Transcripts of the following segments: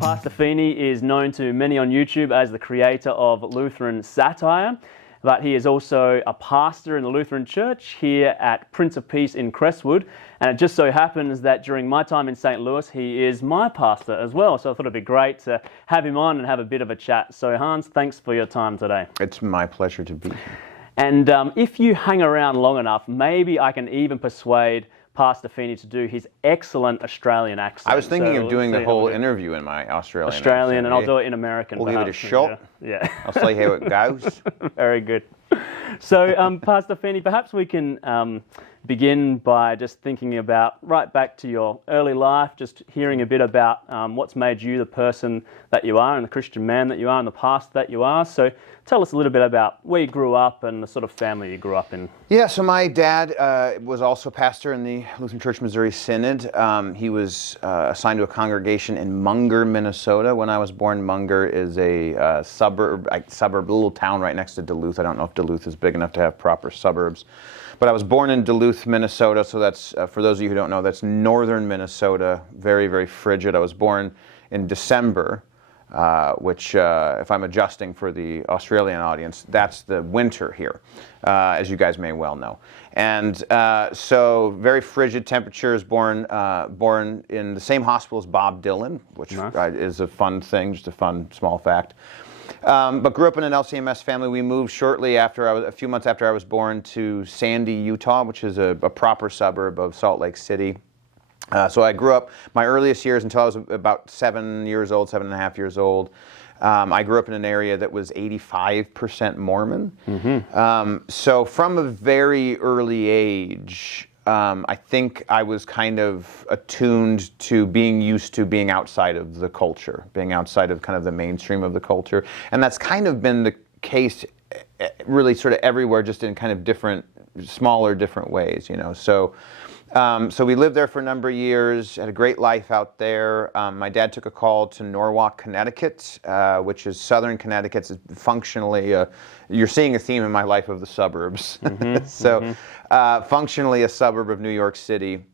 Pastor Fiene is known to many on YouTube as the creator of Lutheran Satire, but he is also a pastor in the Lutheran Church here at Prince of Peace in Crestwood. And it just so happens that during my time in St. Louis, he is my pastor as well. So I thought it'd be great to have him on and have a bit of a chat. So Hans, thanks for your time today. It's my pleasure to be here. And if you hang around long enough, maybe I can even persuade Pastor Fiene to do his excellent Australian accent. I was thinking of doing the whole interview in my Australian accent. And I'll do it in American. We'll give it a shot. Yeah. I'll see how it goes. Very good. So, Pastor Fiene, perhaps we can begin by just thinking about right back to your early life, just hearing a bit about what's made you the person that you are and the Christian man that you are and the pastor that you are. So tell us a little bit about where you grew up and the sort of family you grew up in. Yeah, so my dad was also pastor in the Lutheran Church Missouri Synod. He was assigned to a congregation in Munger, Minnesota. When I was born, Munger is a suburb, little town right next to Duluth. I don't know if Duluth is big enough to have proper suburbs. But I was born in Duluth, Minnesota, so that's, for those of you who don't know, that's northern Minnesota, very, very frigid. I was born in December, which, if I'm adjusting for the Australian audience, that's the winter here, as you guys may well know. And so very frigid temperatures, born in the same hospital as Bob Dylan, which is a fun thing, just a fun small fact. But grew up in an LCMS family. We moved shortly after a few months after I was born, to Sandy, Utah, which is a proper suburb of Salt Lake City. So I grew up my earliest years until I was about 7 years old, 7.5 years old. I grew up in an area that was 85% Mormon. Mm-hmm. So from a very early age, I think I was kind of attuned to being used to being outside of the culture, being outside of kind of the mainstream of the culture. And that's kind of been the case really sort of everywhere, just in kind of different, smaller, different ways, you know. So we lived there for a number of years, had a great life out there. My dad took a call to Norwalk, Connecticut, which is southern Connecticut. It's functionally, you're seeing a theme in my life of the suburbs. Mm-hmm, functionally a suburb of New York City.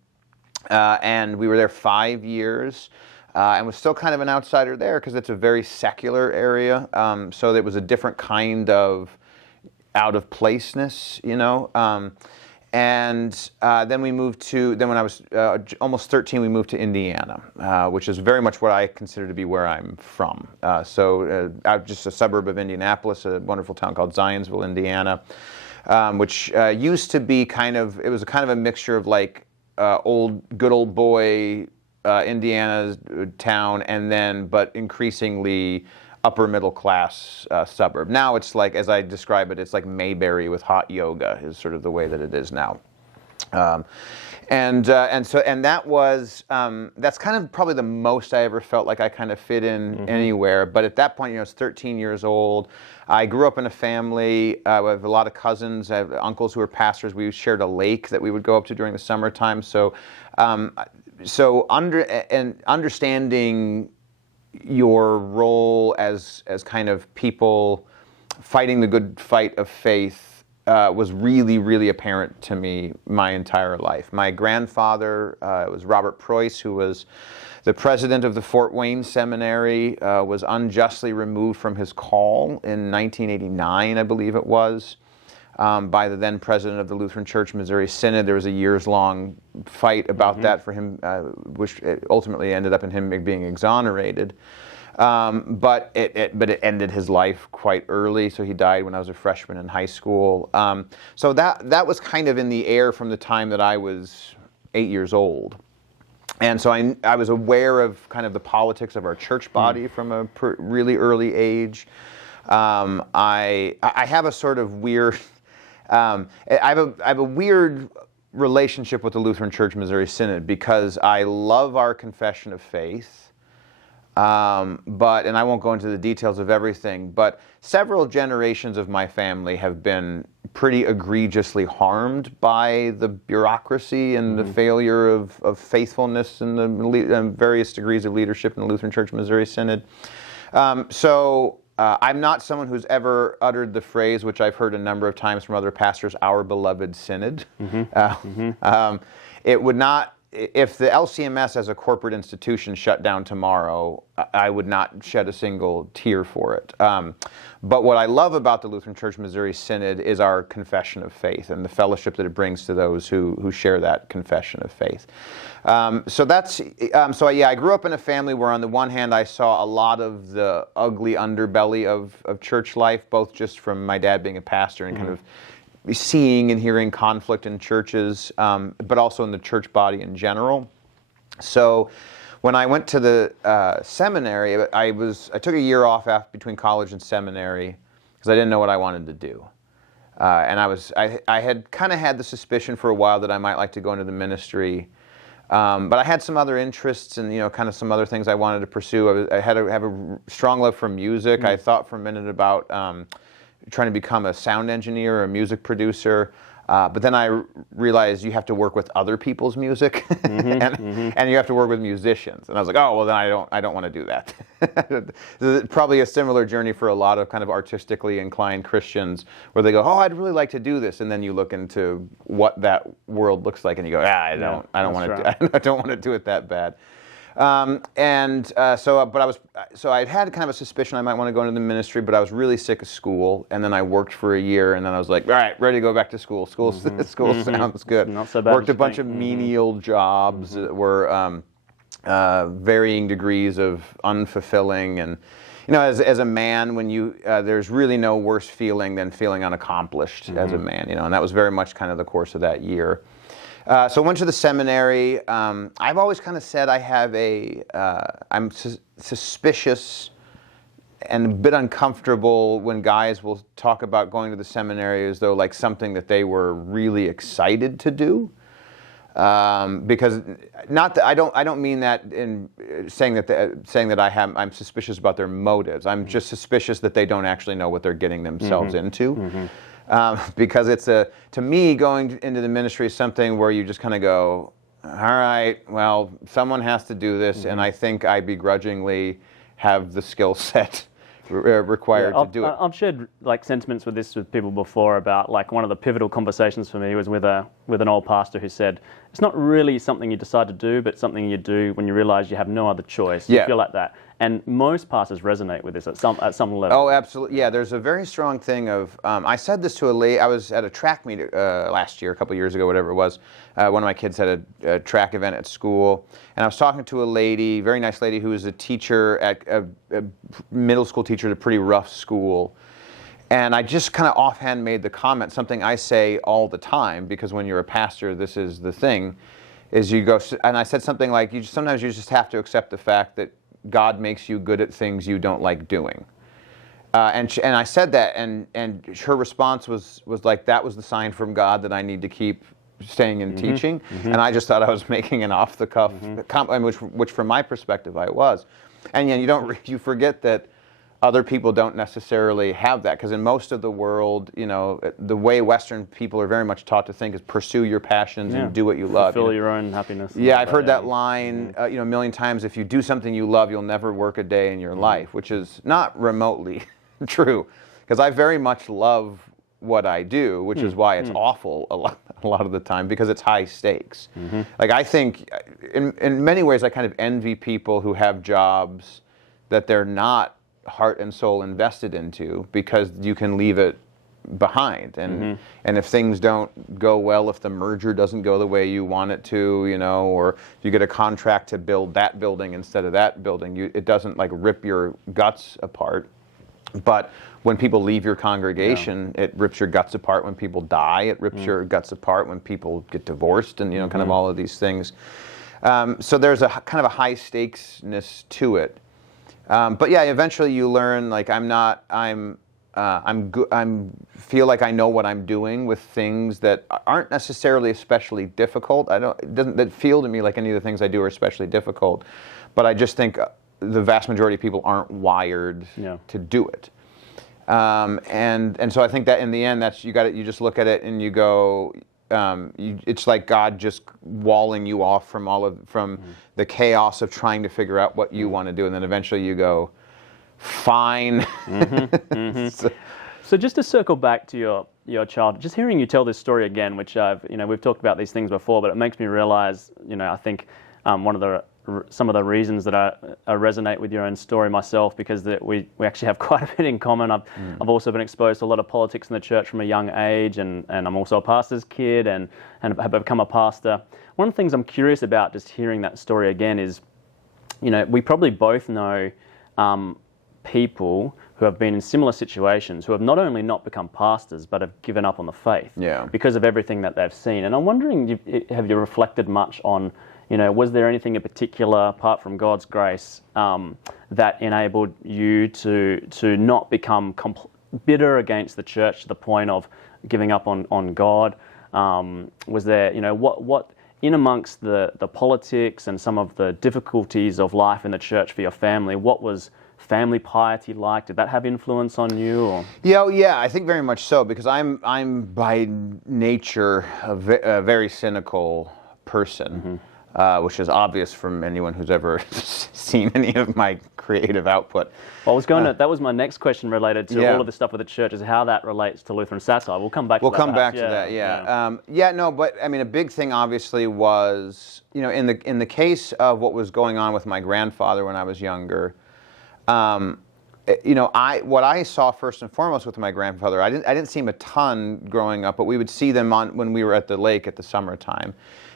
And we were there 5 years. And was still kind of an outsider there because it's a very secular area. So it was a different kind of out of placeness, you know. And then we moved to, then when I was almost 13, we moved to Indiana, which is very much what I consider to be where I'm from. Just a suburb of Indianapolis, a wonderful town called Zionsville, Indiana, which used to be it was kind of a mixture of like good old boy Indiana town, and then, but increasingly upper middle class suburb. Now it's like, as I describe it, it's like Mayberry with hot yoga is sort of the way that it is now. And that was, that's kind of probably the most I ever felt like I kind of fit in anywhere. But at that point, you know, I was 13 years old. I grew up in a family. I have a lot of cousins. I have uncles who were pastors. We shared a lake that we would go up to during the summertime. So understanding your role as kind of people fighting the good fight of faith was really, really apparent to me my entire life. My grandfather was Robert Preuss, who was the president of the Fort Wayne Seminary, was unjustly removed from his call in 1989, I believe it was, by the then president of the Lutheran Church Missouri Synod. There was a years-long fight about that for him, which ultimately ended up in him being exonerated. But it ended his life quite early, so he died when I was a freshman in high school. So that was kind of in the air from the time that I was 8 years old. And so I was aware of kind of the politics of our church body from a really early age. I have a sort of weird, I have a weird relationship with the Lutheran Church Missouri Synod because I love our confession of faith. And I won't go into the details of everything, but several generations of my family have been pretty egregiously harmed by the bureaucracy and the failure of faithfulness and the various degrees of leadership in the Lutheran Church Missouri Synod. So I'm not someone who's ever uttered the phrase, which I've heard a number of times from other pastors, "our beloved synod." It would not, if the LCMS as a corporate institution shut down tomorrow, I would not shed a single tear for it. But what I love about the Lutheran Church Missouri Synod is our confession of faith and the fellowship that it brings to those who share that confession of faith. So I grew up in a family where on the one hand I saw a lot of the ugly underbelly of church life, both just from my dad being a pastor and kind of seeing and hearing conflict in churches, but also in the church body in general. So when I went to the seminary, I took a year off between college and seminary because I didn't know what I wanted to do. And I had kind of had the suspicion for a while that I might like to go into the ministry. But I had some other interests and, kind of some other things I wanted to pursue. I have a strong love for music. I thought for a minute about trying to become a sound engineer or a music producer. But then I realized you have to work with other people's music and you have to work with musicians. And I was like, oh, well, then I don't want to do that. Probably a similar journey for a lot of kind of artistically inclined Christians where they go, oh, I'd really like to do this. And then you look into what that world looks like and you go, I don't want to do it that bad. So I had kind of a suspicion I might want to go into the ministry, but I was really sick of school, and then I worked for a year, and then I was like, all right, ready to go back to school. School sounds good. Not so bad. Worked a bunch of menial jobs that were varying degrees of unfulfilling, and as a man, when there's really no worse feeling than feeling unaccomplished as a man, and that was very much kind of the course of that year. So I went to the seminary. I've always kind of said I have I'm suspicious and a bit uncomfortable when guys will talk about going to the seminary as though like something that they were really excited to do. Because not that I don't mean that in saying that I'm suspicious about their motives. I'm just suspicious that they don't actually know what they're getting themselves into. Because to me, going into the ministry is something where you just kind of go, all right, well, someone has to do this, and I think I begrudgingly have the skill set required to do it. I've shared sentiments with people before about one of the pivotal conversations for me was with an old pastor who said it's not really something you decide to do, but something you do when you realize you have no other choice. You feel like that. And most pastors resonate with this at some level. Oh, absolutely. Yeah, there's a very strong thing of, I said this to a lady, I was at a track meet last year, a couple years ago, whatever it was. One of my kids had a track event at school, and I was talking to a lady, very nice lady, who was a teacher at a middle school teacher at a pretty rough school. And I just kind of offhand made the comment, something I say all the time, because when you're a pastor, this is the thing, is you go, and I said something like, sometimes you just have to accept the fact that God makes you good at things you don't like doing. And I said that, and her response was like, that was the sign from God that I need to keep staying in teaching. And I just thought I was making an off-the-cuff comment, which from my perspective I was. And you forget that other people don't necessarily have that, because in most of the world, the way Western people are very much taught to think is pursue your passions and do what you love. Fulfill your own happiness. Yeah, I've heard that line a million times. If you do something you love, you'll never work a day in your life, which is not remotely true, because I very much love what I do, which is why it's awful a lot of the time, because it's high stakes. I think in many ways I kind of envy people who have jobs that they're not heart and soul invested into, because you can leave it behind, and if things don't go well, if the merger doesn't go the way you want it to, or you get a contract to build that building instead of that building, it doesn't rip your guts apart. But when people leave your congregation, it rips your guts apart. When people die, it rips your guts apart. When people get divorced, and kind of all of these things. So there's a kind of a high stakesness to it. But yeah, eventually you learn I feel like I know what I'm doing with things that aren't necessarily especially difficult. It doesn't feel to me like any of the things I do are especially difficult, but I just think the vast majority of people aren't wired to do it. And so I think that in the end, you just look at it and you go, it's like God just walling you off from the chaos of trying to figure out what you want to do, and then eventually you go, fine. So just to circle back to your child, just hearing you tell this story again, which we've talked about these things before, but it makes me realize, I think some of the reasons that I resonate with your own story myself, because we actually have quite a bit in common. I've also been exposed to a lot of politics in the church from a young age, and I'm also a pastor's kid and have become a pastor. One of the things I'm curious about just hearing that story again is, we probably both know people who have been in similar situations, who have not only not become pastors, but have given up on the faith because of everything that they've seen. And I'm wondering, have you reflected much on, was there anything in particular, apart from God's grace, that enabled you to not become bitter against the church to the point of giving up on God? Was there, what in amongst the politics and some of the difficulties of life in the church for your family, what was family piety like? Did that have influence on you? Or? Yeah, I think very much so, because I'm by nature a very cynical person, which is obvious from anyone who's ever seen any of my creative output. Well, that was my next question related to all of the stuff with the church, is how that relates to Lutheran Satire. We'll come back to that. We'll come back to that, yeah. But I mean, a big thing obviously was, in the case of what was going on with my grandfather when I was younger, what I saw first and foremost with my grandfather, I didn't see him a ton growing up, but we would see them when we were at the lake at the summertime.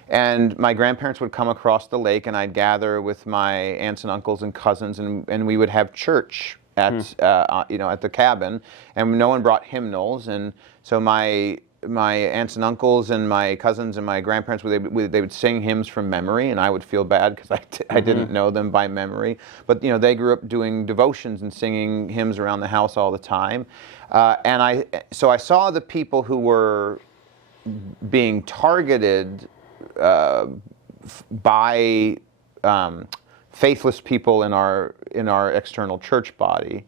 And my grandparents would come across the lake, and I'd gather with my aunts and uncles and cousins, and we would have church at the cabin, and no one brought hymnals, and so my aunts and uncles and my cousins and my grandparents, they would sing hymns from memory, and I would feel bad because I didn't know them by memory. But they grew up doing devotions and singing hymns around the house all the time, so I saw the people who were being targeted by faithless people in our external church body,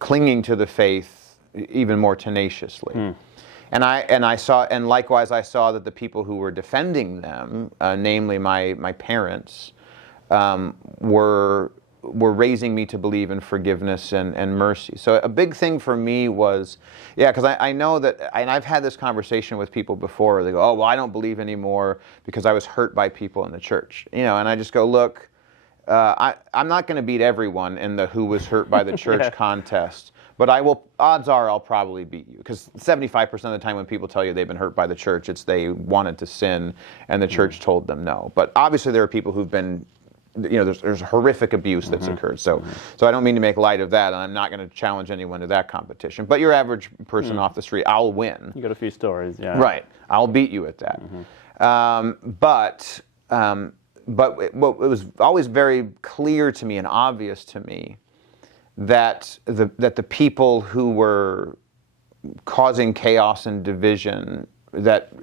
clinging to the faith even more tenaciously. And likewise I saw that the people who were defending them, namely my parents, were raising me to believe in forgiveness and mercy. So a big thing for me was, because I know that, and I've had this conversation with people before. They go, "Oh, well, I don't believe anymore because I was hurt by people in the church." And I just go, "Look, I'm not going to beat everyone in the who was hurt by the church contest." But odds are I'll probably beat you, because 75% of the time when people tell you they've been hurt by the church, it's they wanted to sin and the church told them no. But obviously there are people who've been, there's horrific abuse that's occurred. So I don't mean to make light of that, and I'm not going to challenge anyone to that competition. But your average person off the street, I'll win. You got a few stories, yeah. Right. I'll beat you at that. But it was always very clear to me and obvious to me that the people who were causing chaos and division that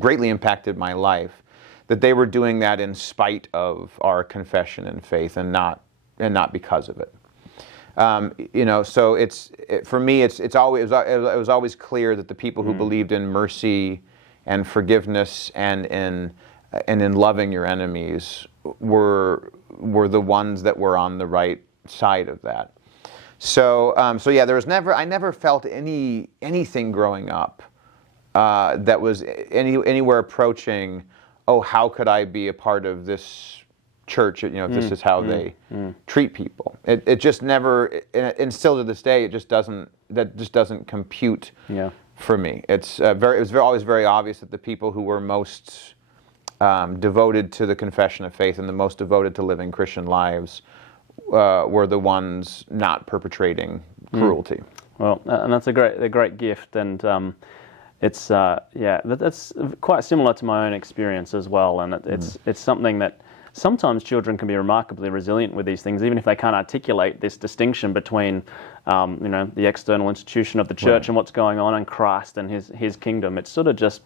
greatly impacted my life, that they were doing that in spite of our confession and faith, and not because of it. So for me it was always clear that the people who believed in mercy and forgiveness and in loving your enemies were the ones that were on the right side of that. So I never felt anything growing up that was anywhere approaching, oh, how could I be a part of this church? If this is how they treat people. It just never, and still to this day, that just doesn't compute for me. It was always very obvious that the people who were most devoted to the confession of faith and the most devoted to living Christian lives were the ones not perpetrating cruelty. Well, and that's a great gift, and it's that's quite similar to my own experience as well. And it's something that sometimes children can be remarkably resilient with these things, even if they can't articulate this distinction between the external institution of the church and what's going on in Christ and His kingdom. It's sort of just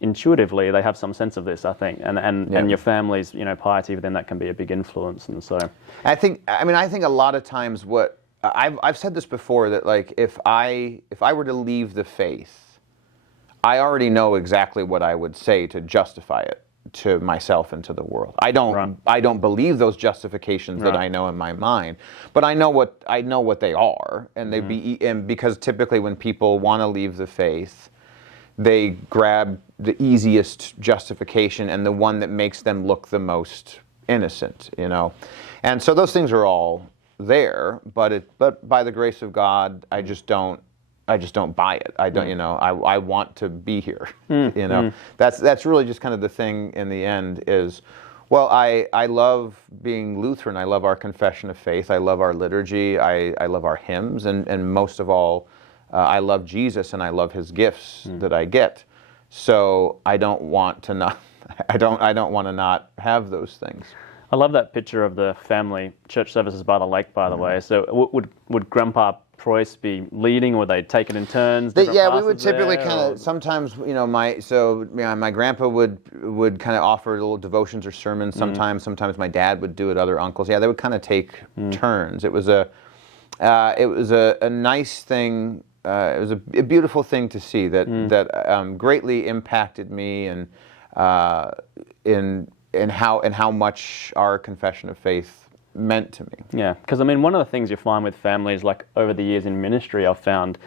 intuitively they have some sense of this, I think, and your family's piety within that can be a big influence. And so I think a lot of times what I've said this before, that like if I were to leave the faith, I already know exactly what I would say to justify it to myself and to the world. I don't believe those justifications that I know in my mind, but I know what they are, and and because typically when people want to leave the faith, they grab the easiest justification and the one that makes them look the most innocent, and so those things are all there, but by the grace of God, I just don't buy it. I don't, I want to be here. That's really just kind of the thing in the end is, well, I love being Lutheran. I love our confession of faith. I love our liturgy. I love our hymns, and most of all, I love Jesus and I love his gifts that I get. So I don't want to not have those things. I love that picture of the family church services by the lake, by the way. So would Grandpa Preuss be leading, or they take it in turns? We would typically kind of sometimes, my grandpa would kind of offer little devotions or sermons. Sometimes my dad would do it. Other uncles, they would kind of take turns. It was a nice thing. It was a beautiful thing to see that greatly impacted me and in how much our confession of faith meant to me. Yeah, because one of the things you find with families, like over the years in ministry, I've found,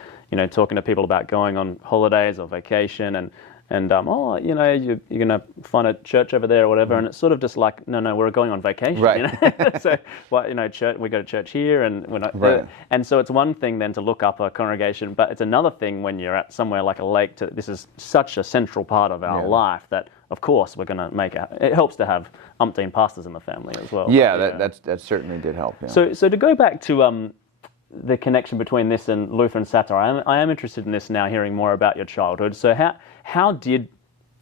talking to people about going on holidays or vacation and you're going to find a church over there or whatever, and it's sort of just like, no, we're going on vacation, right? So, church, we go to church here, and we're not, right. And so it's one thing then to look up a congregation, but it's another thing when you're at somewhere like a lake. This is such a central part of our life that, of course, we're going to make it helps to have umpteen pastors in the family as well. Yeah, that certainly did help. Yeah. So to go back to the connection between this and Lutheran Satire, I am interested in this now, hearing more about your childhood. So how did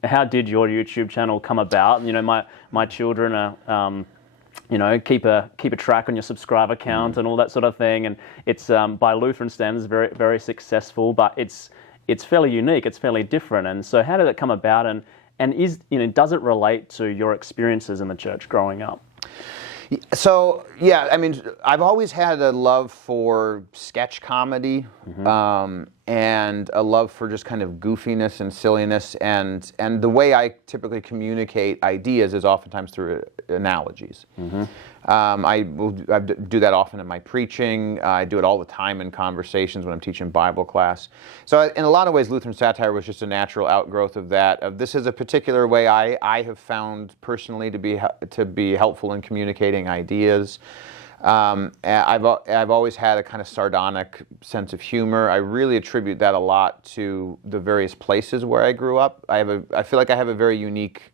your YouTube channel come about? My children are keep a track on your subscriber count and all that sort of thing, and it's by Lutheran standards very, very successful, but it's fairly unique, it's fairly different. And so how did it come about, and does it relate to your experiences in the church growing up? So, I've always had a love for sketch comedy, and a love for just kind of goofiness and silliness, and the way I typically communicate ideas is oftentimes through analogies. I do that often in my preaching. I do it all the time in conversations when I'm teaching Bible class. So in a lot of ways, Lutheran Satire was just a natural outgrowth of that. This is a particular way I have found personally to be helpful in communicating ideas. I've always had a kind of sardonic sense of humor. I really attribute that a lot to the various places where I grew up. I feel like I have a very unique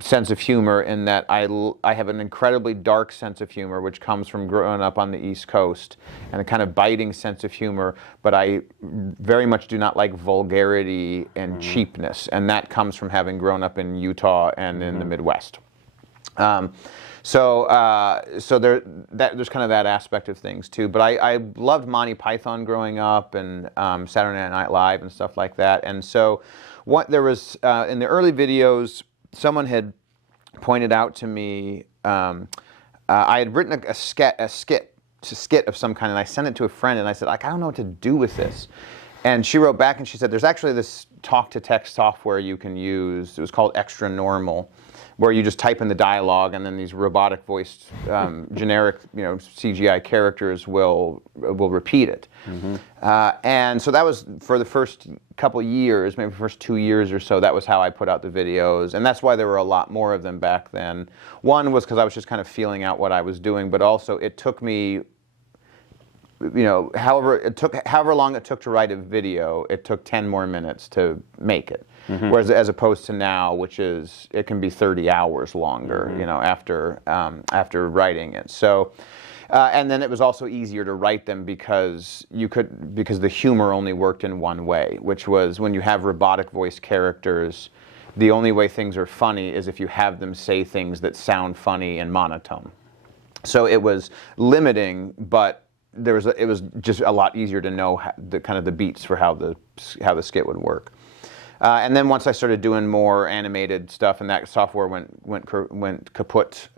sense of humor in that I have an incredibly dark sense of humor, which comes from growing up on the East Coast, and a kind of biting sense of humor, but I very much do not like vulgarity and cheapness, and that comes from having grown up in Utah and in the Midwest. So there's kind of that aspect of things too. But I loved Monty Python growing up, and Saturday Night Live and stuff like that. And so there was in the early videos, someone had pointed out to me, I had written a skit of some kind, and I sent it to a friend, and I said, I don't know what to do with this. And she wrote back and she said, there's actually this talk-to-text software you can use. It was called Extra Normal, where you just type in the dialogue, and then these robotic voiced generic CGI characters will repeat it. And so that was for the first couple years, maybe the first 2 years or so. That was how I put out the videos, and that's why there were a lot more of them back then. One was because I was just kind of feeling out what I was doing, but also it took me, however long it took to write a video, it took 10 more minutes to make it. Whereas as opposed to now, which is, it can be 30 hours longer, after writing it. So, and then it was also easier to write them because the humor only worked in one way, which was when you have robotic voice characters, the only way things are funny is if you have them say things that sound funny and monotone. So it was limiting, but it was just a lot easier to know the beats for how the skit would work. And then once I started doing more animated stuff, and that software went kaput,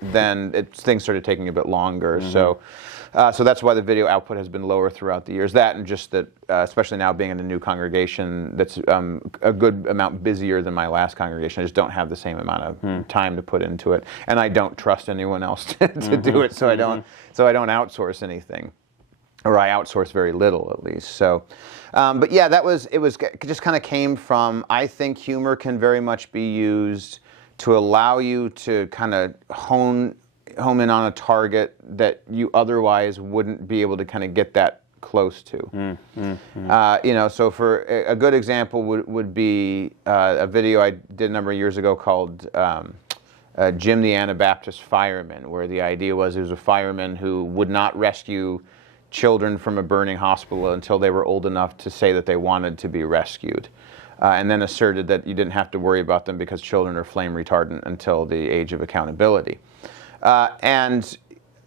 then things started taking a bit longer. So So that's why the video output has been lower throughout the years. That and just that, especially now being in a new congregation that's a good amount busier than my last congregation. I just don't have the same amount of time to put into it, and I don't trust anyone else to do it. So I don't outsource anything, or I outsource very little at least. So, but yeah, it was just kind of came from, I think humor can very much be used to allow you to kind of home in on a target that you otherwise wouldn't be able to kind of get that close to. So for a good example would be a video I did a number of years ago called Jim the Anabaptist Fireman, where the idea was he was a fireman who would not rescue children from a burning hospital until they were old enough to say that they wanted to be rescued. And then asserted that you didn't have to worry about them because children are flame retardant until the age of accountability. And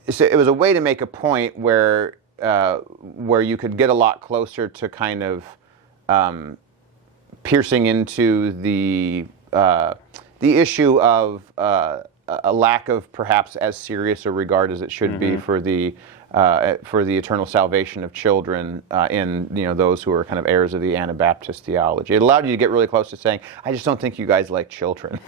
so it was a way to make a point where you could get a lot closer to kind of piercing into the issue of a lack of perhaps as serious a regard as it should be for the eternal salvation of children in those who are kind of heirs of the Anabaptist theology. It allowed you to get really close to saying, I just don't think you guys like children,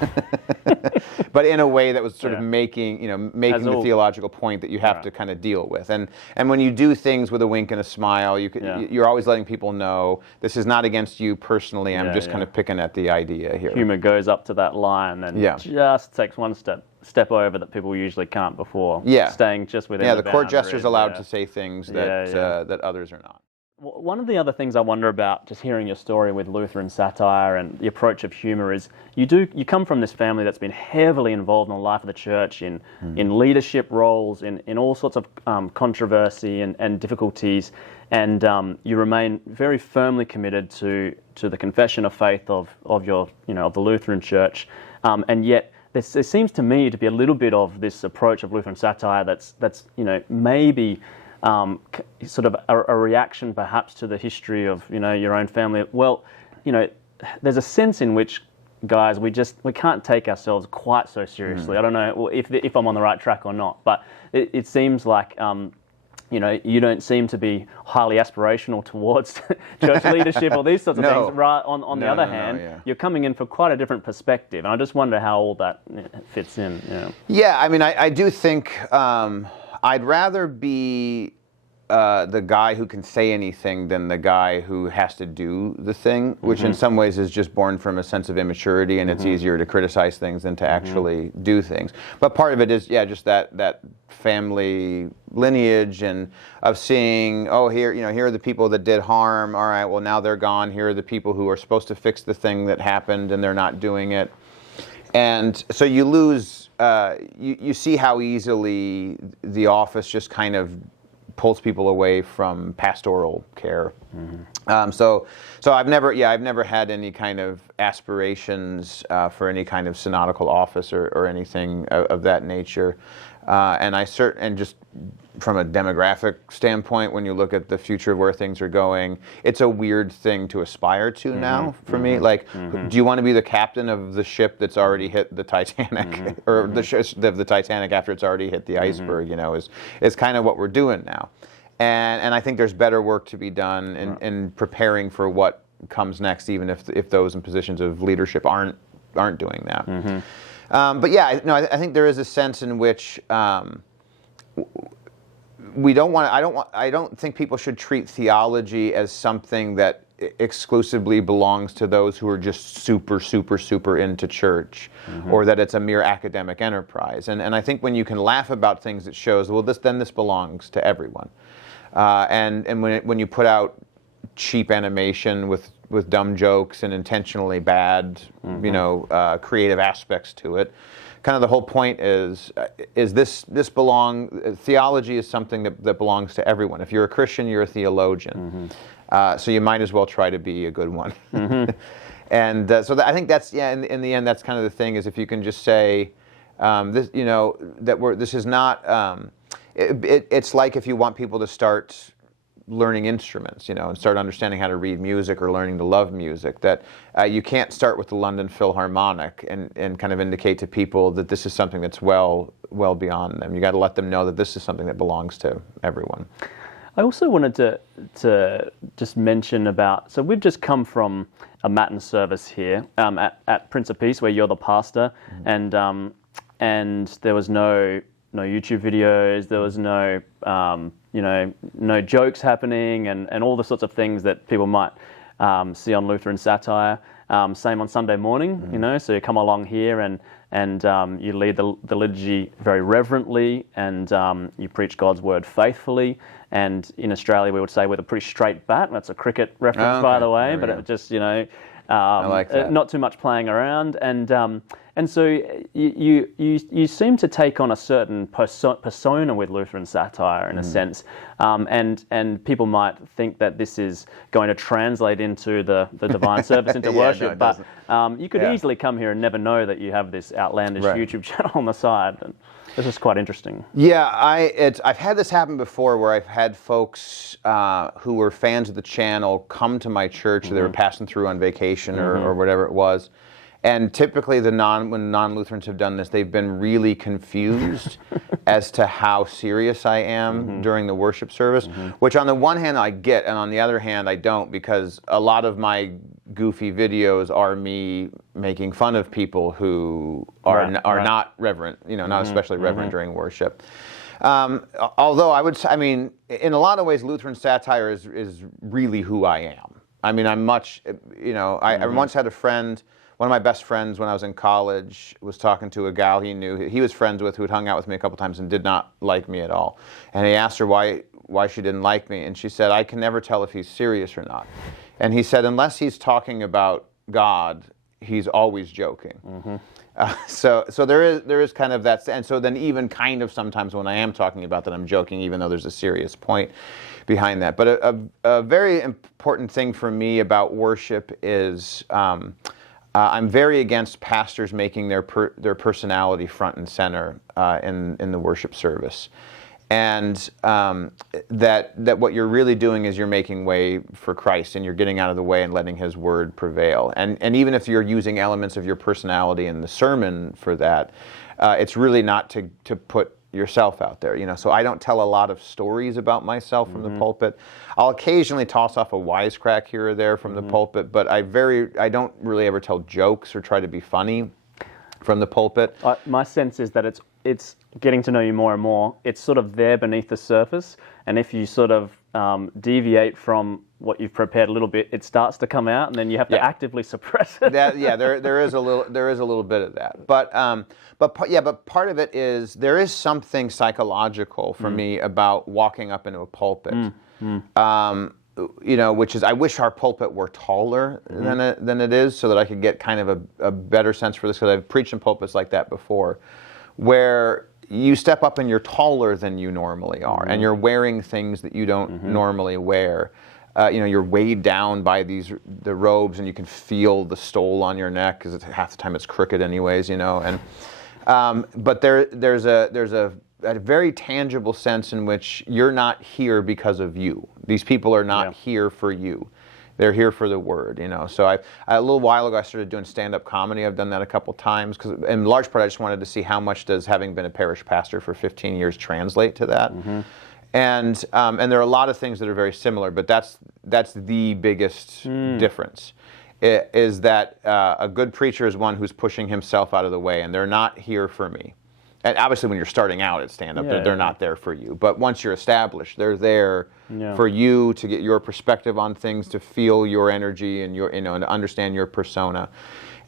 but in a way that was sort of making the theological point that you have to kind of deal with. And when you do things with a wink and a smile, you're always letting people know this is not against you personally. I'm just kind of picking at the idea here. Humor goes up to that line and just takes one step over that people usually can't before. Staying just within the court jester's allowed to say things that others are not. One of the other things I wonder about, just hearing your story with Lutheran satire and the approach of humor, is you come from this family that's been heavily involved in the life of the church, in leadership roles, in all sorts of controversy and difficulties, and you remain very firmly committed to the confession of faith of the Lutheran Church, and yet there seems to me to be a little bit of this approach of Lutheran satire that's maybe sort of a reaction perhaps to the history of your own family. Well, there's a sense in which, guys, we can't take ourselves quite so seriously. I don't know if I'm on the right track or not, but it seems like you don't seem to be highly aspirational towards church leadership or these sorts of things. Right. On the other hand, you're coming in for quite a different perspective, and I just wonder how all that fits in. Yeah, I mean, I do think I'd rather be the guy who can say anything than the guy who has to do the thing, which in some ways is just born from a sense of immaturity, and it's easier to criticize things than to actually do things. But part of it is, just that family lineage and of seeing, here are the people that did harm. All right, well, now they're gone. Here are the people who are supposed to fix the thing that happened, and they're not doing it. And so you lose, you see how easily the office just kind of pulls people away from pastoral care. So I've never had any kind of aspirations for any kind of synodical office or anything of that nature. And just from a demographic standpoint, when you look at the future of where things are going, it's a weird thing to aspire to now for me. Like, do you want to be the captain of the ship that's already hit the Titanic, or the Titanic after it's already hit the iceberg? Is kind of what we're doing now, and I think there's better work to be done in preparing for what comes next, even if those in positions of leadership aren't doing that. But I think there is a sense in which we don't want. I don't think people should treat theology as something that exclusively belongs to those who are just super, super, super into church, or that it's a mere academic enterprise. And I think when you can laugh about things, it shows, well, this belongs to everyone. And when you put out cheap animation with dumb jokes and intentionally bad, creative aspects to it, kind of the whole point is theology is something that belongs to everyone. If you're a Christian, you're a theologian. So you might as well try to be a good one. And I think that's, in the end, that's kind of the thing, is if you can just say, this is not, it's like if you want people to start learning instruments, and start understanding how to read music or learning to love music, that you can't start with the London Philharmonic and kind of indicate to people that this is something that's well beyond them. You got to let them know that this is something that belongs to everyone. I also wanted to just mention about, so we've just come from a Matin service here at Prince of Peace, where you're the pastor, and there was no YouTube videos, there was no no jokes happening, and all the sorts of things that people might see on Lutheran Satire. Same on Sunday morning, so you come along here and you lead the liturgy very reverently, and you preach God's word faithfully. And in Australia, we would say with a pretty straight bat. That's a cricket reference, by the way, but it just I like that. not too much playing around. And so you seem to take on a certain persona with Lutheran Satire in a sense, and people might think that this is going to translate into the divine service, into worship, but you could easily come here and never know that you have this outlandish YouTube channel on the side. And this is quite interesting. Yeah, I've had this happen before, where I've had folks who were fans of the channel come to my church. They were passing through on vacation or whatever it was. And typically, when non-Lutherans have done this, they've been really confused as to how serious I am during the worship service, which on the one hand I get, and on the other hand I don't, because a lot of my goofy videos are me making fun of people who are not reverent, not especially reverent during worship. Although I would say, in a lot of ways, Lutheran Satire is really who I am. I'm much, I once had a friend. One of my best friends when I was in college was talking to a gal he knew, he was friends with, who had hung out with me a couple times and did not like me at all. And he asked her why she didn't like me, and she said, "I can never tell if he's serious or not." And he said, unless he's talking about God, he's always joking. So there is kind of that, and so then even kind of sometimes when I am talking about that, I'm joking, even though there's a serious point behind that. But a very important thing for me about worship is I'm very against pastors making their personality front and center in the worship service, and that what you're really doing is you're making way for Christ, and you're getting out of the way and letting His word prevail. And even if you're using elements of your personality in the sermon for that, it's really not to put yourself out there, So I don't tell a lot of stories about myself from the pulpit. I'll occasionally toss off a wisecrack here or there from the pulpit, but I don't really ever tell jokes or try to be funny from the pulpit. My sense is that it's getting to know you more and more. It's sort of there beneath the surface, and if you sort of deviate from what you've prepared a little bit, it starts to come out, and then you have to actively suppress it. There is a little bit of that, but part of it is there is something psychological for me about walking up into a pulpit, which is, I wish our pulpit were taller than it is, so that I could get kind of a better sense for this, because I've preached in pulpits like that before, where you step up and you're taller than you normally are, and you're wearing things that you don't normally wear. You're weighed down by the robes, and you can feel the stole on your neck, because half the time it's crooked anyways, and but there's a very tangible sense in which you're not here because of you. These people are not here for you. They're here for the word, So a little while ago, I started doing stand-up comedy. I've done that a couple times, because in large part, I just wanted to see how much does having been a parish pastor for 15 years translate to that. And there are a lot of things that are very similar, but that's the biggest difference. Is that a good preacher is one who's pushing himself out of the way, and they're not here for me. And obviously, when you're starting out at stand-up, they're not there for you. But once you're established, they're there for you to get your perspective on things, to feel your energy and and to understand your persona.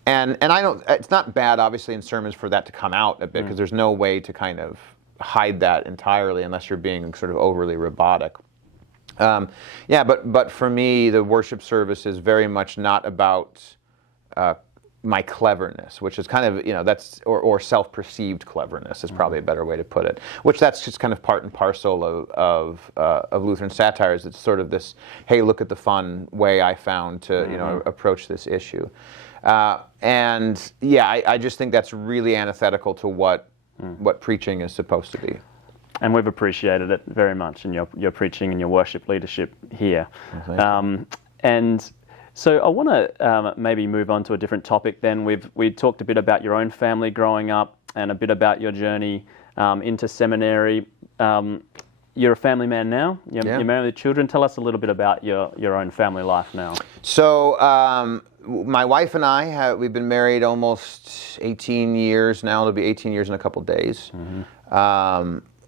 And I don't. It's not bad, obviously, in sermons for that to come out a bit, because there's no way to kind of hide that entirely unless you're being sort of overly robotic. But for me, the worship service is very much not about my cleverness, which is kind of, that's, or self-perceived cleverness is probably a better way to put it, which that's just kind of part and parcel of Lutheran Satire. It's sort of this, hey, look at the fun way I found to, approach this issue. I just think that's really antithetical to what preaching is supposed to be. And we've appreciated it very much in your preaching and your worship leadership here. And so I want to maybe move on to a different topic then. We talked a bit about your own family growing up and a bit about your journey into seminary. You're a family man now. You're married with children. Tell us a little bit about your own family life now. So my wife and I, we've been married almost 18 years now. It'll be 18 years in a couple days.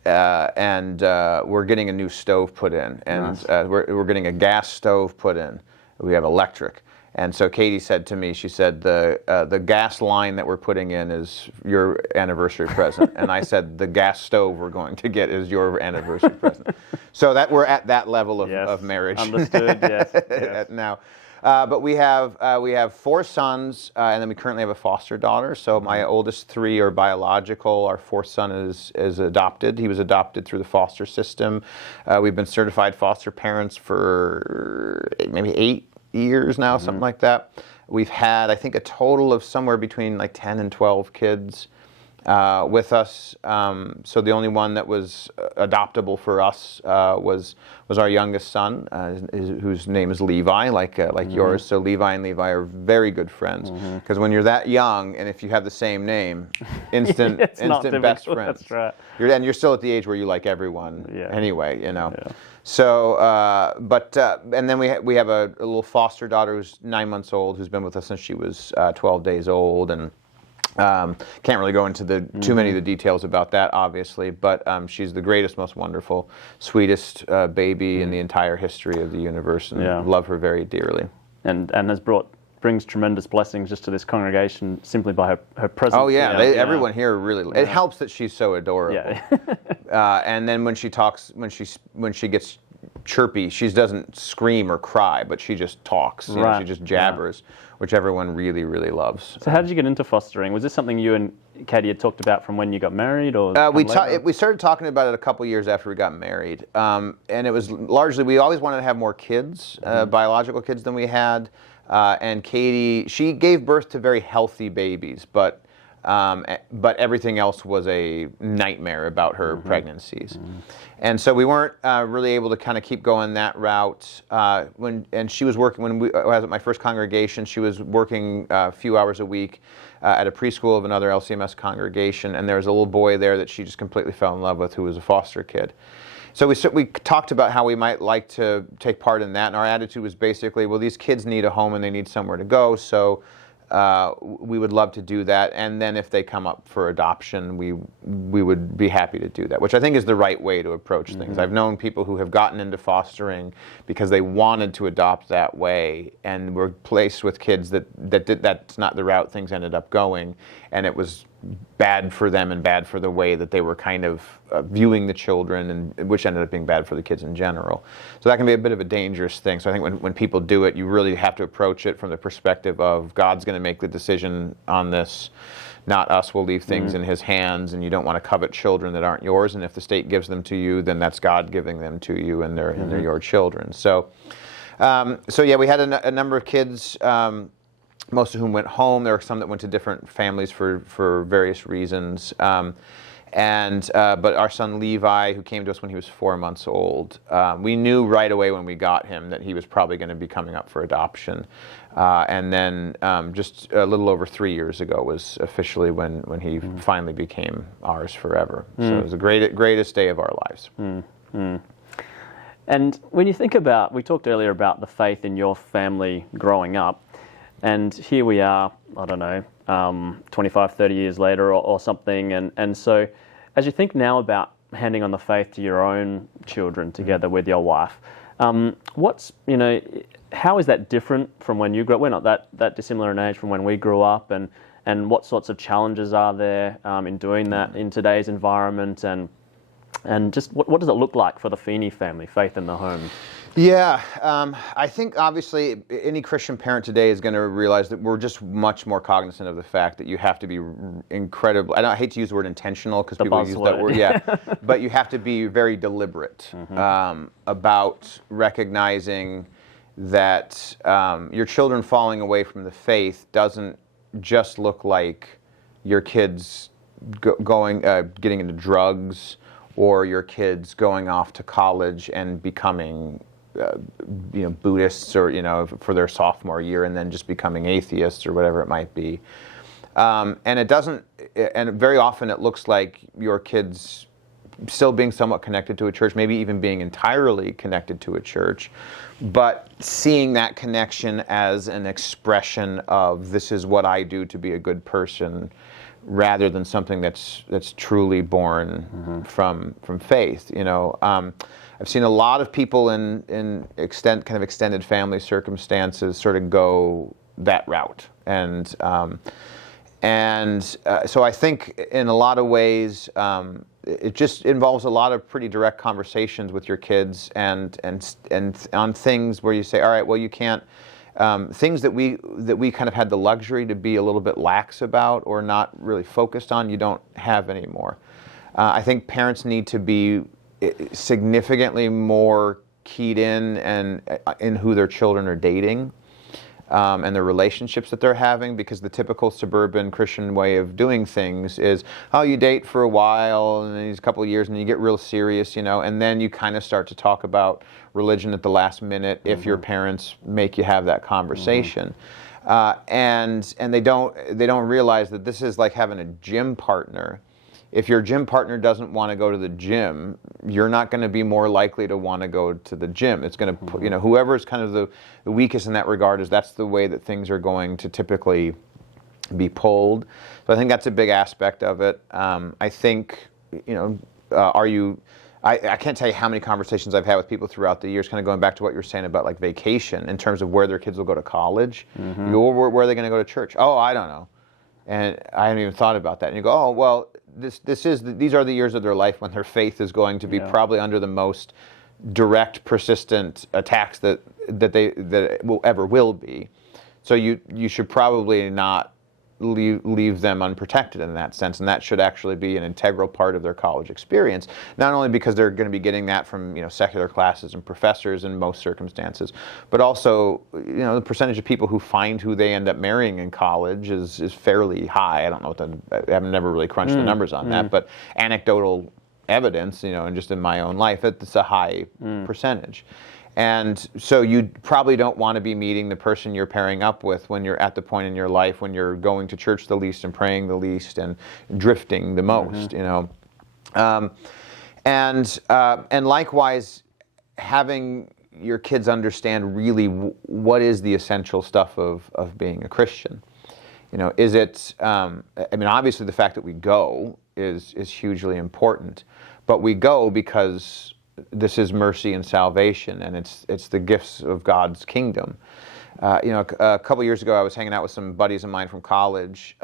And we're getting a new stove put in, and we're getting a gas stove put in. We have electric, and so Katie said to me, she said, the gas line that we're putting in is your anniversary present, and I said the gas stove we're going to get is your anniversary present. So that we're at that level of marriage. Understood. Yes. Now. But we have 4 sons, and then we currently have a foster daughter. So my oldest 3 are biological. Our 4th son is adopted. He was adopted through the foster system. We've been certified foster parents for maybe 8 years now, something like that. We've had, I think, a total of somewhere between like 10 and 12 kids with us. So the only one that was adoptable for us was our youngest son, whose name is Levi, like yours. So Levi and Levi are very good friends, because when you're that young and if you have the same name, instant best friends. That's right. You're still at the age where you like everyone anyway, you know. Yeah. So, and then we have a little foster daughter who's 9 months old, who's been with us since she was 12 days old, and can't really go into too many of the details about that, obviously, but she's the greatest, most wonderful, sweetest baby in the entire history of the universe, and love her very dearly. And brings tremendous blessings just to this congregation simply by her presence. Oh yeah, everyone here really. It helps that she's so adorable. Yeah. And then when she talks, when she gets chirpy, she doesn't scream or cry, but she just talks. You know, she just jabbers, which everyone really, really loves. So how did you get into fostering? Was this something you and Katie had talked about from when you got married, or we started talking about it a couple years after we got married, and it was largely we always wanted to have more kids, biological kids, than we had. And Katie, she gave birth to very healthy babies, but everything else was a nightmare about her pregnancies. And so we weren't really able to kind of keep going that route. And she was working, I was at my first congregation, she was working a few hours a week at a preschool of another LCMS congregation, and there was a little boy there that she just completely fell in love with, who was a foster kid. So we talked about how we might like to take part in that, and our attitude was basically, well, these kids need a home and they need somewhere to go, so we would love to do that, and then if they come up for adoption, we would be happy to do that, which I think is the right way to approach things. I've known people who have gotten into fostering because they wanted to adopt that way, and were placed with kids that's not the route things ended up going, and it was bad for them and bad for the way that they were kind of viewing the children, and which ended up being bad for the kids in general. So that can be a bit of a dangerous thing. So I think when people do it, you really have to approach it from the perspective of God's going to make the decision on this, not us. We'll leave things in His hands, and you don't want to covet children that aren't yours. And if the state gives them to you, then that's God giving them to you, and they're your children. So, we had a number of kids. Most of whom went home. There were some that went to different families for various reasons. But our son Levi, who came to us when he was 4 months old, we knew right away when we got him that he was probably going to be coming up for adoption. And then just a little over 3 years ago was officially when he finally became ours forever. So it was the greatest day of our lives. And when you think about, we talked earlier about the faith in your family growing up, and here we are, I don't know, 25, 30 years later or something. And so as you think now about handing on the faith to your own children together with your wife, how is that different from when you grew up? We're not that dissimilar in age from when we grew up, and what sorts of challenges are there in doing that in today's environment, and just what does it look like for the Fiene family, faith in the home? Yeah, I think obviously any Christian parent today is going to realize that we're just much more cognizant of the fact that you have to be incredible. I hate to use the word intentional because people use that word, but you have to be very deliberate about recognizing that your children falling away from the faith doesn't just look like your kids getting into drugs, or your kids going off to college and becoming Buddhists, or for their sophomore year, and then just becoming atheists or whatever it might be. And it doesn't, and very often it looks like your kids still being somewhat connected to a church, maybe even being entirely connected to a church, but seeing that connection as an expression of, this is what I do to be a good person, rather than something that's truly born from faith. I've seen a lot of people in extended family circumstances sort of go that route, and so I think in a lot of ways it just involves a lot of pretty direct conversations with your kids, and on things where you say, all right, well, you can't, things that we kind of had the luxury to be a little bit lax about or not really focused on, you don't have anymore. I think parents need to be significantly more keyed in who their children are dating. And the relationships that they're having, because the typical suburban Christian way of doing things is, you date for a while, and then a couple of years, and you get real serious, and then you kind of start to talk about religion at the last minute if your parents make you have that conversation. And they don't realize that this is like having a gym partner. If your gym partner doesn't want to go to the gym, you're not going to be more likely to want to go to the gym. It's going to, whoever is kind of the weakest in that regard, that's the way that things are going to typically be pulled. So I think that's a big aspect of it. I think, I can't tell you how many conversations I've had with people throughout the years, kind of going back to what you were saying about like vacation, in terms of where their kids will go to college. You go, where are they going to go to church? Oh, I don't know. And I hadn't even thought about that. And you go, oh, well, these are the years of their life when their faith is going to be probably under the most direct, persistent attacks that it will be. So you should probably not leave them unprotected in that sense, and that should actually be an integral part of their college experience. Not only because they're going to be getting that from secular classes and professors in most circumstances, but also the percentage of people who find who they end up marrying in college is fairly high. I don't know I've never really crunched the numbers on that, but anecdotal evidence, and just in my own life, it's a high percentage. And so you probably don't want to be meeting the person you're pairing up with when you're at the point in your life when you're going to church the least and praying the least and drifting the most, and likewise, having your kids understand really what is the essential stuff of being a Christian. Is it? Obviously, the fact that we go is hugely important, but we go because this is mercy and salvation, and it's the gifts of God's kingdom. A couple years ago, I was hanging out with some buddies of mine from college,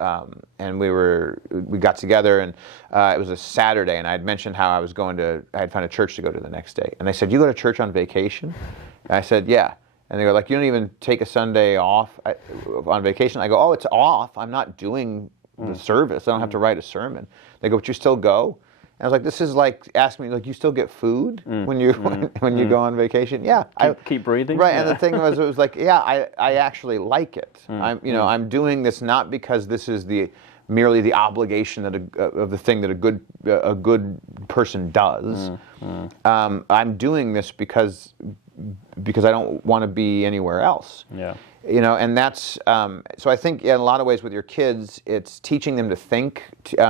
and we got together, and it was a Saturday, and I had mentioned how I had found a church to go to the next day, and they said, "You go to church on vacation?" And I said, "Yeah." And they were like, "You don't even take a Sunday off on vacation?" I go, "Oh, it's off. I'm not doing the service. I don't have to write a sermon." They go, "But you still go?" And I was like, this is like asking me, like, you still get food when you go on vacation? Yeah. Keep breathing? Right, and the thing was, it was like, yeah, I actually like it. I'm doing this not because this is merely the obligation of the thing that a good person does. I'm doing this because I don't want to be anywhere else. Yeah. And that's, so I think in a lot of ways with your kids, it's teaching them to think,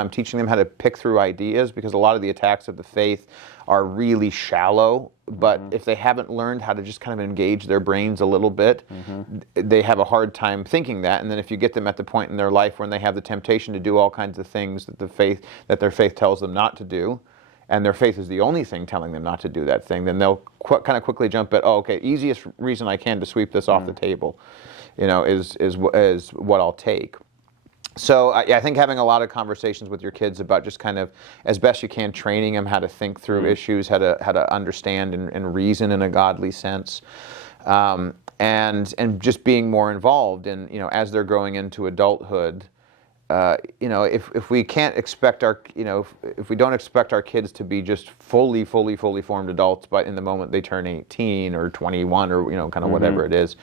teaching them how to pick through ideas, because a lot of the attacks of the faith are really shallow, but if they haven't learned how to just kind of engage their brains a little bit, they have a hard time thinking that. And then if you get them at the point in their life when they have the temptation to do all kinds of things that their faith tells them not to do, and their faith is the only thing telling them not to do that thing, then they'll kind of quickly jump at, easiest reason I can to sweep this off the table, is what I'll take. So I think having a lot of conversations with your kids about just kind of, as best you can, training them how to think through issues, how to understand and reason in a godly sense, and just being more involved in, as they're growing into adulthood. If we can't expect if we don't expect our kids to be just fully formed adults, but in the moment they turn 18 or 21 or kind of whatever it is,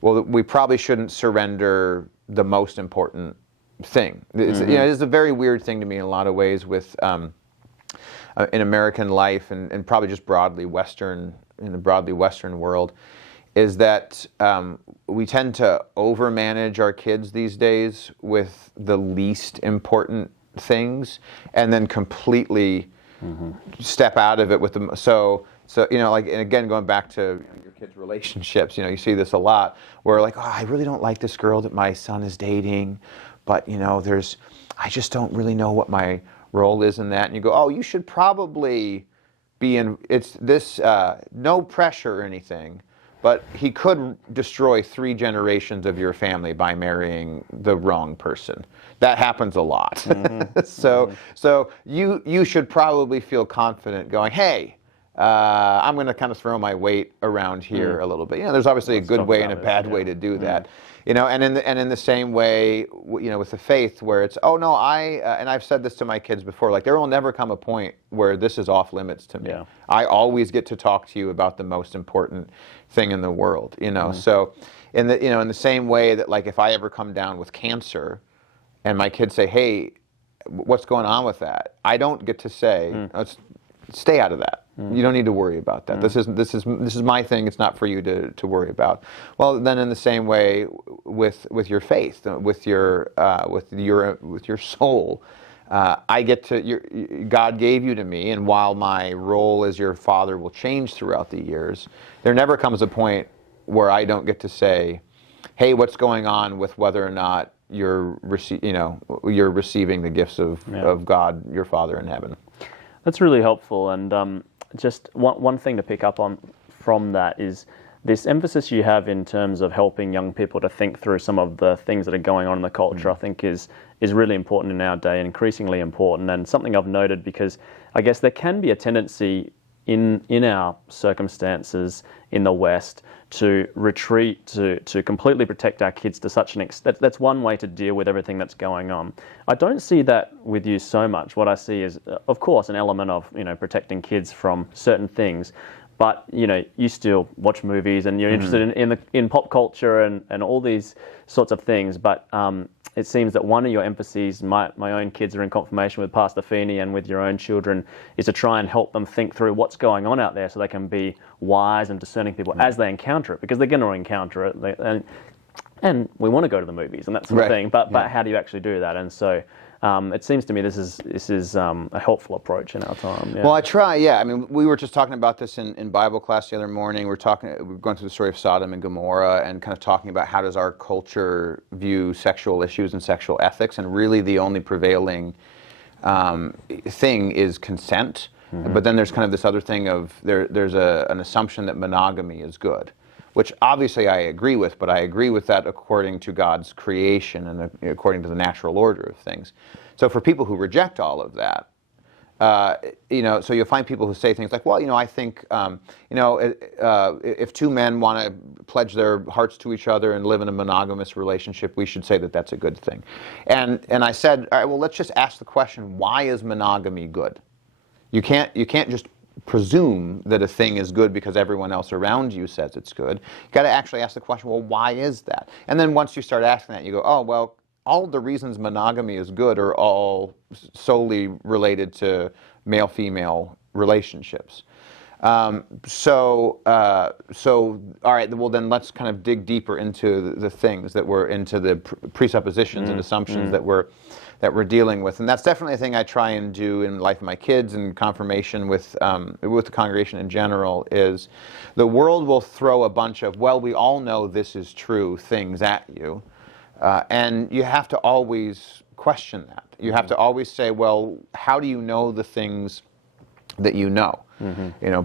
well, we probably shouldn't surrender the most important thing. It's a very weird thing to me in a lot of ways with in American life and probably just broadly Western, in the broadly Western world, is that we tend to overmanage our kids these days with the least important things, and then completely step out of it with them. So like, and again, going back to your kids' relationships, you see this a lot, where like, oh, I really don't like this girl that my son is dating, but I just don't really know what my role is in that. And you go, oh, you should probably be in. It's this no pressure or anything. But he could destroy 3 generations of your family by marrying the wrong person. That happens a lot. So you should probably feel confident going, hey, I'm going to kind of throw my weight around here a little bit. There's obviously a good way and a bad way to do that. And in the same way, with the faith, where it's, oh no, and I've said this to my kids before, like, there will never come a point where this is off limits to me. Yeah. I always get to talk to you about the most important thing in the world, So in the same way that, like, if I ever come down with cancer, and my kids say, hey, what's going on with that? I don't get to say, stay out of that. You don't need to worry about that. This is my thing. It's not for you to worry about. Well, then in the same way with your faith, with your soul, I get to. God gave you to me, and while my role as your father will change throughout the years, there never comes a point where I don't get to say, hey, what's going on with whether or not you're receiving the gifts of God, your Father in heaven. That's really helpful, and just one thing to pick up on from that is this emphasis you have in terms of helping young people to think through some of the things that are going on in the culture. I think is really important in our day, and increasingly important, and something I've noted, because I guess there can be a tendency in our circumstances in the West to retreat, to completely protect our kids to such an extent. That's one way to deal with everything that's going on. I don't see that with you so much. What I see is, of course, an element of protecting kids from certain things, but you still watch movies and you're interested in pop culture and all these sorts of things. But it seems that one of your emphases, my own kids are in confirmation with Pastor Fiene, and with your own children, is to try and help them think through what's going on out there so they can be wise and discerning people as they encounter it, because they're going to encounter it. And we want to go to the movies and that sort of thing, but how do you actually do that? And so it seems to me this is a helpful approach in our time. Yeah. Well, I try, I mean, we were just talking about this in Bible class the other morning. We're going through the story of Sodom and Gomorrah, and kind of talking about how does our culture view sexual issues and sexual ethics, and really the only prevailing thing is consent. But then there's kind of this other thing of there's an assumption that monogamy is good, which obviously I agree with, but I agree with that according to God's creation and according to the natural order of things. So for people who reject all of that, so you'll find people who say things like, well, I think, if 2 men want to pledge their hearts to each other and live in a monogamous relationship, we should say that that's a good thing. And I said, all right, well, let's just ask the question, why is monogamy good? You can't just presume that a thing is good because everyone else around you says it's good. You got to actually ask the question, well, why is that? And then once you start asking that, you go, oh, well, all the reasons monogamy is good are all solely related to male-female relationships. So all right, well then let's kind of dig deeper into the things that we're into, the presuppositions and assumptions that we're dealing with, and that's definitely a thing I try and do in the life of my kids and confirmation with the congregation in general. Is the world will throw a bunch of, well, we all know this is true, things at you, and you have to always question that. You have to always say, well, how do you know the things that you know?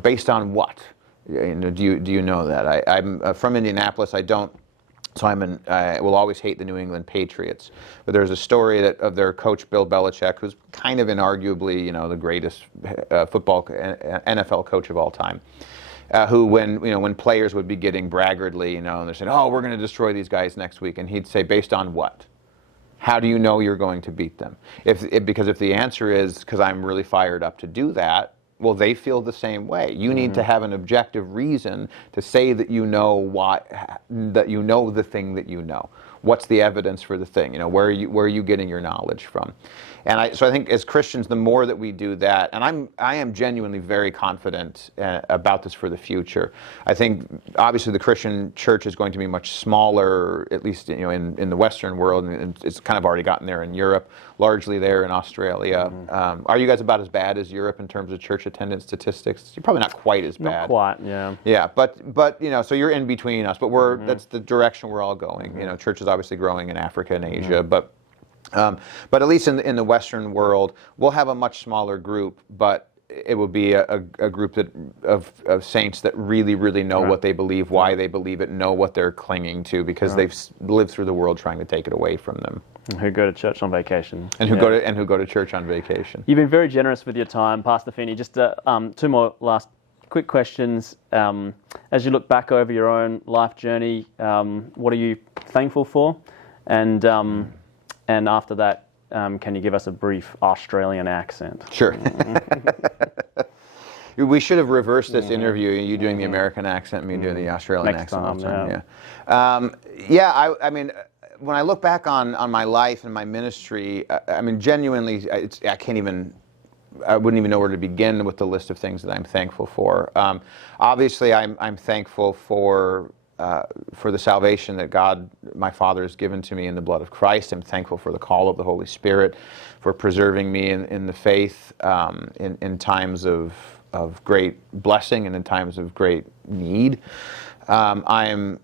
Based on what? Do you know that? I'm from Indianapolis. I don't. So I will always hate the New England Patriots. But there's a story of their coach, Bill Belichick, who's kind of inarguably, the greatest NFL coach of all time, who when players would be getting braggartly, and they're saying, oh, we're going to destroy these guys next week, and he'd say, based on what? How do you know you're going to beat them? Because if the answer is, because I'm really fired up to do that, well, they feel the same way. You need to have an objective reason to say that you know the thing that you know. what's the evidence for the thing? Where are you getting your knowledge from? And so I think as Christians, the more that we do that, and I am genuinely very confident about this for the future. I think obviously the Christian church is going to be much smaller, at least in the Western world, and it's kind of already gotten there in Europe, largely there in Australia. Are you guys about as bad as Europe in terms of church attendance statistics? You're probably not quite as bad. Not quite, yeah. Yeah, but so you're in between us, but that's the direction we're all going. Church is obviously growing in Africa and Asia, but at least in the Western world, we'll have a much smaller group, but it will be a group of saints that really, really know what they believe, why they believe it, know what they're clinging to, because they've lived through the world trying to take it away from them. Who go to church on vacation. And who go to church on vacation. You've been very generous with your time, Pastor Fiene. Just two more last quick questions. As you look back over your own life journey, what are you thankful for? And after that, can you give us a brief Australian accent? Sure. We should have reversed this interview, you doing the American accent, me doing the Australian accent. I mean, when I look back on my life and my ministry, I mean, genuinely, I wouldn't even know where to begin with the list of things that I'm thankful for. Obviously, I'm thankful for the salvation that God, my Father, has given to me in the blood of Christ. I'm thankful for the call of the Holy Spirit, for preserving me in the faith in times of great blessing and in times of great need. I'm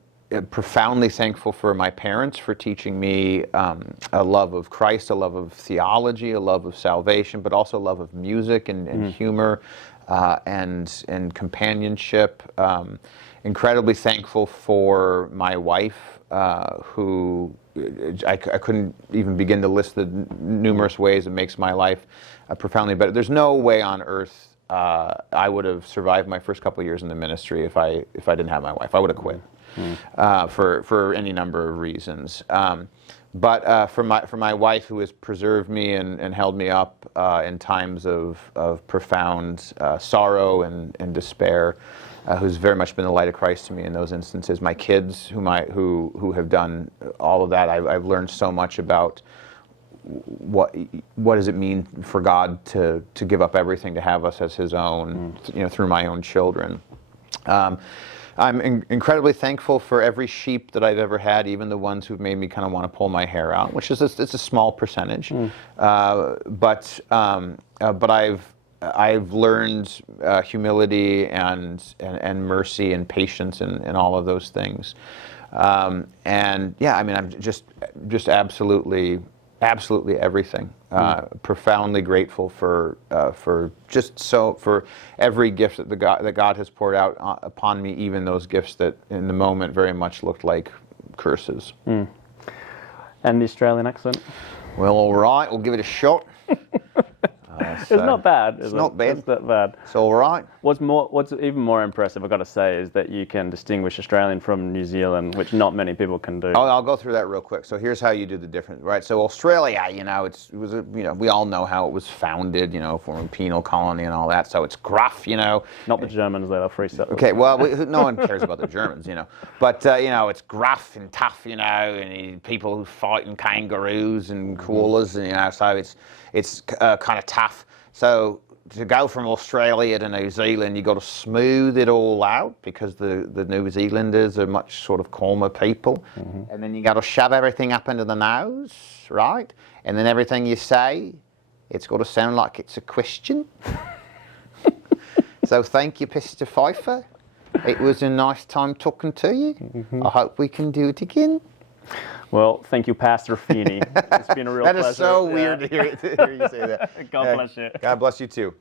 profoundly thankful for my parents for teaching me a love of Christ, a love of theology, a love of salvation, but also a love of music and humor and companionship. Incredibly thankful for my wife, who I couldn't even begin to list the numerous ways it makes my life profoundly better. There's no way on earth I would have survived my first couple of years in the ministry if I didn't have my wife. I would have quit for any number of reasons. But for my wife, who has preserved me and held me up in times of profound sorrow and despair, who's very much been the light of Christ to me in those instances. My kids, who have done all of that, I've learned so much about what does it mean for God to give up everything to have us as His own, through my own children. I'm incredibly thankful for every sheep that I've ever had, even the ones who've made me kind of want to pull my hair out, which is it's a small percentage, but I've learned humility and mercy and patience and all of those things, and yeah, I mean, I'm just absolutely everything. Profoundly grateful for every gift that God has poured out upon me, even those gifts that in the moment very much looked like curses. And the Australian accent? Well, all right, we'll give it a shot. It's not bad. It's not bad. It's not bad. It's all right. What's even more impressive, I've got to say, is that you can distinguish Australian from New Zealand, which not many people can do. I'll go through that real quick. So here's how you do the difference, right? So Australia, we all know how it was founded, from a penal colony and all that. So it's gruff, Not the Germans, they're free settlers. Okay, well, no one cares about the Germans, But it's gruff and tough, and people who fight in kangaroos and koalas, and so it's kind of tough. So to go from Australia to New Zealand, you got to smooth it all out because the New Zealanders are much sort of calmer people, and then you got to shove everything up into the nose, right? And then everything you say, it's got to sound like it's a question. So thank you, Mr. Pfeiffer. It was a nice time talking to you. I hope we can do it again. Well, thank you, Pastor Fiene. It's been a real pleasure. That is so weird to hear you say that. God bless you. God bless you too.